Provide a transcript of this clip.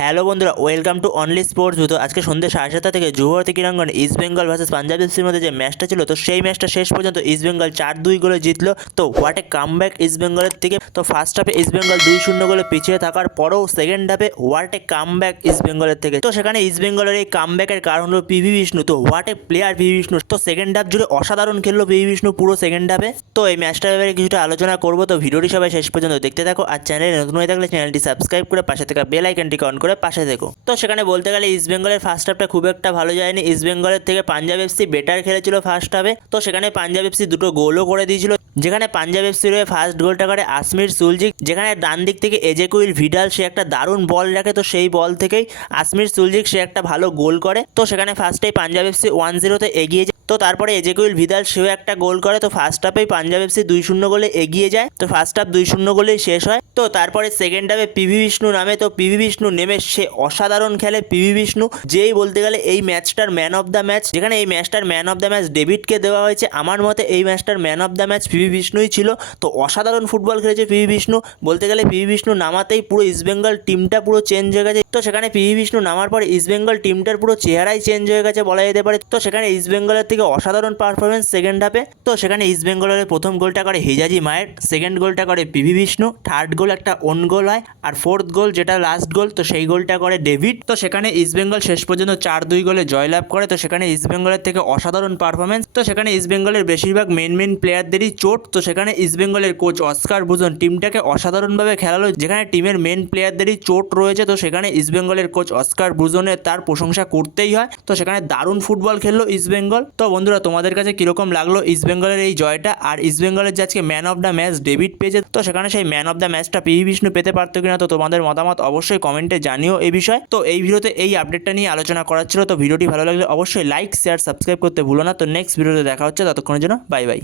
Hello বন্ধুরা, welcome to only sports তো আজকে সন্ধ্যে সাড়ে সাতটা থেকে যুবভারতী ক্রীড়াঙ্গন ইস্ট বেঙ্গল ভার্সেস পাঞ্জাব এফসির মধ্যে যে ম্যাচটা ছিল, তো সেই ম্যাচটা শেষ পর্যন্ত ইস্ট বেঙ্গল চার দুই গোলে জিতলো। তো what a come back East বেঙ্গলের থেকে। তো ফার্স্ট হাফে ইস্ট বেঙ্গল দুই শূন্য গোলে পিছিয়ে থাকার পরেও সেকেন্ড হাফে what a come back East বেঙ্গলের থেকে। তো সেখানে ইস্ট বেঙ্গলের এই কাম ব্যাকের কারণ হলো পিভি বিষ্ণু তো what a player PV Vishnu তো সেকেন্ড হাফ জুড়ে অসাধারণ খেললো পিভি বিষ্ণু পুরো সেকেন্ড হাফে তো এই ম্যাচটার ব্যাপারে কিছুটা আলোচনা করব। তো ভিডিওটি সবাই শেষ পর্যন্ত দেখতে থাকো। আর চ্যানেলে নতুন হয়ে থাকলে চ্যানেলটি সাবস্ক্রাইব করে পাশে থাকা বেল আইকনটিকে অন করে পাশে থেকো তো সেখানে বলতে গেলে ইস্ট বেঙ্গলের ফার্স্ট হাফটা খুব একটা ভালো যায়নি। ইস্ট বেঙ্গলের থেকে পাঞ্জাব এফসি বেটার খেলেছিল ফার্স্ট হাফে তো সেখানে পাঞ্জাব এফসি দুটো গোলও করে দিয়েছিল। যেখানে পাঞ্জাব এফসির হয়ে ফার্স্ট গোলটা করে আসমির সুলজিক যেখানে ডান দিক থেকে এজেকুইল ভিডাল সে একটা দারুণ বল রাখে তো সেই বল থেকেই। আসমির সুলজিক সে একটা ভালো গোল করে। তো সেখানে ফার্স্টেই পাঞ্জাব এফসি ওয়ান জিরোতে এগিয়ে যায়। তো তারপরে এজেকুইল ভিদাল সেও একটা গোল করে, তো ফার্স্ট হাফেই পাঞ্জাব এফসি দুই শূন্য গোলে এগিয়ে যায়, তো ফার্স্ট হাফ দুই শূন্য গোলেই শেষ হয়। তো তারপরে সেকেন্ড হাফে পিভি বিষ্ণু নামে, তো পিভি বিষ্ণু নেমে সে অসাধারণ খেলে পিভি বিষ্ণু, যেই বলতে গেলে এই ম্যাচটার ম্যান অফ দ্য ম্যাচ যেখানে এই ম্যাচটার ম্যান অফ দ্য ম্যাচ ডেভিডকে দেওয়া হয়েছে, আমার মতে এই ম্যাচটার man of the match P বিষ্ণুই ছিল। তো অসাধারণ ফুটবল খেলেছে পিভি বিষ্ণু, বলতে গেলে পিভি বিষ্ণু নামাতেই পুরো ইস্টবেঙ্গল টিমটা পুরো চেঞ্জ হয়ে গেছে। তো সেখানে পিভি বিষ্ণু নামার পর ইস্টবেঙ্গল টিমটার পুরো চেহারাই চেঞ্জ হয়ে গেছে বলা যেতে পারে। তো সেখানে ইস্টবেঙ্গলের থেকে অসাধারণ পারফরমেন্স সেকেন্ড হাফে তো সেখানে ইস্টবেঙ্গলের প্রথম গোলটা করে হিজাজি মায়ের সেকেন্ড গোলটা করে পিভি বিষ্ণু থার্ড গোল একটা ওন গোল হয়, আর ফোর্থ গোল যেটা লাস্ট গোল তো সেই গোলটা করে ডেভিড তো সেখানে ইস্টবেঙ্গল শেষ পর্যন্ত চার দুই গোলে জয়লাভ করে, তো সেখানে ইস্টবেঙ্গলের থেকে অসাধারণ পারফরমেন্স তো সেখানে ইস্টবেঙ্গলের বেশিরভাগ মেন মেন প্লেয়ারদেরই চোট, তো সেখানে ইস্টবেঙ্গলের কোচ অস্কার বুজন টিমটাকে অসাধারণভাবে খেলালো, যেখানে টিমের মেন প্লেয়ারদেরই চোট রয়েছে, তো সেখানে ইস্টবেঙ্গলের কোচ অস্কার বুজনের তার প্রশংসা করতেই হয়। তো সেখানে দারুণ ফুটবল খেললো ইস্টবেঙ্গল তো বন্ধুরা, তোমাদের কাছে কীরকম লাগল ইস্টবেঙ্গলের এই জয়টা? আর ইস্টবেঙ্গলের যে আজকে man of the match David পেয়েছে, তো সেখানে সেই ম্যান অফ দ্য ম্যাচটা পিভি বিষ্ণু পেতে পারতো কিনা, তো তোমাদের মতামত অবশ্যই কমেন্টে জানিও এই বিষয়ে। তো এই ভিডিওতে এই আপডেটটা নিয়ে আলোচনা করার ছিল, তো ভিডিওটি ভালো লাগলে অবশ্যই লাইক শেয়ার সাবস্ক্রাইব করতে ভুলো না। তো নেক্সট ভিডিওতে দেখা হচ্ছে, ততক্ষণের জন্য বাই বাই